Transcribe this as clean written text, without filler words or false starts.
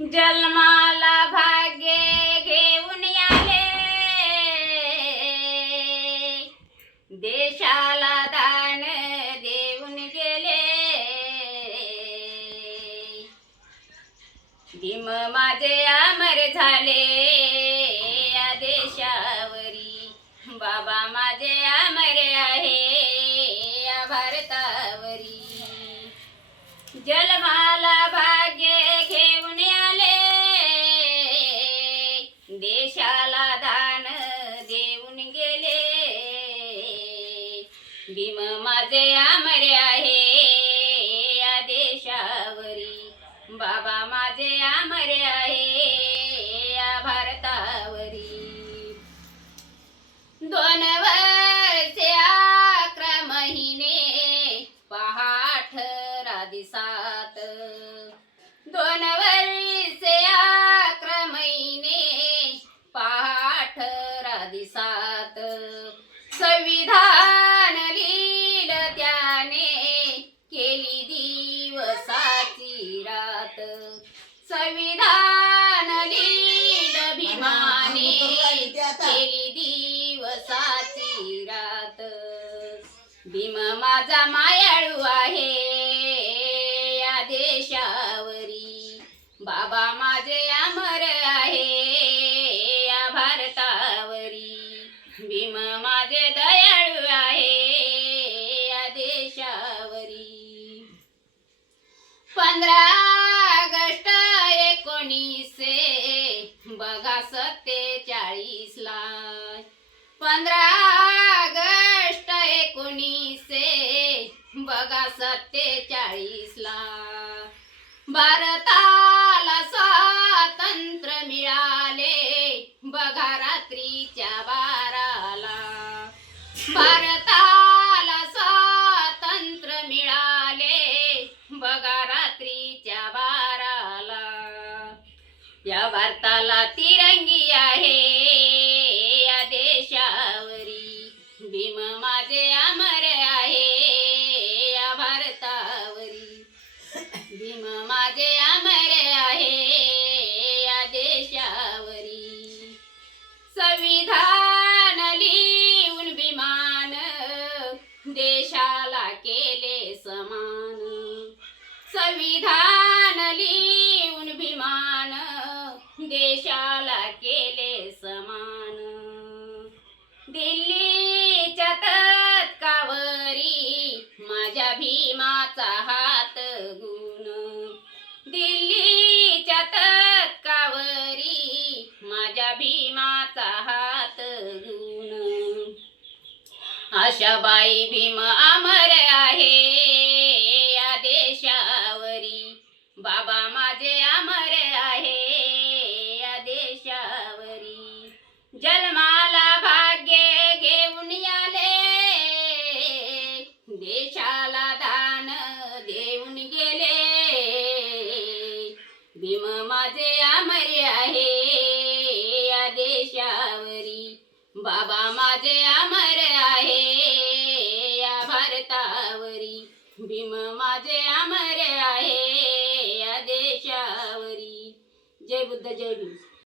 जन्माला भाग्य घेऊन आले, देशाला दान देऊन गेले. भीम माझे अमर झाले या देशावरी, बाबा माझे अमर आहे या भारतावरी. जन्माला भाग्य घेऊन आले, देशाला दान देऊन गेले. भीम माझे अमर आहे या देशावरी, बाबा माझे अमर आहे या भारतावरी. 2 वर्षे 11 महिने पहा 18 दिवसात. 2 वर्षे 11 महिने पहा 18 दिवसात. संविधान लिहिलं त्याने, केली दिवसाची रात. संविधान लिहिलं भीमाने, केली दिवसाची रात. भीम माझा मायाळू आहे या देशावरी, बाबा माझे अमर आहे या भारतावरी. भीम माझे दयाळू आहे या देशावरी. 15 ऑगस्ट 1900 बघा 47 ला. 15 ऑगस्ट 1900 बघा 47 ला. भारताला स्वातंत्र्य मिळाले बघा रात्रीच्या 12ला. भारताला स्वातंत्र्य मिळाले बघा रात्रीच्या 12ला. या भारताला तिरंगी आहे या देशावरी, भीम माझे अमर आहे या भारतावरी. भीम माझे अमर आहे या देशावरी. संविधान लिहून भीमान, देशाला केले समान. संविधान लिहून भीमान, देशाला केले समान. दिल्लीच्या तत्कावरी माझ्या भीमाचा हात गुण. दिल्लीच्या तत्कावरी माझ्या भीमाचा हात गुण. आशाबाई भीम अमर आहे या देशावरी, बाबा माझे अमर आहे या देशावरी. जन्माला भाग्य घेऊन आले, देशाला दान देऊन गेले. भीम माझे अमर आहे या देशावरी, बाबा माझे अमर आहे या भारतावरी. भीम माझे अमर आहे या देशावरी. जय बुद्ध जय भीम.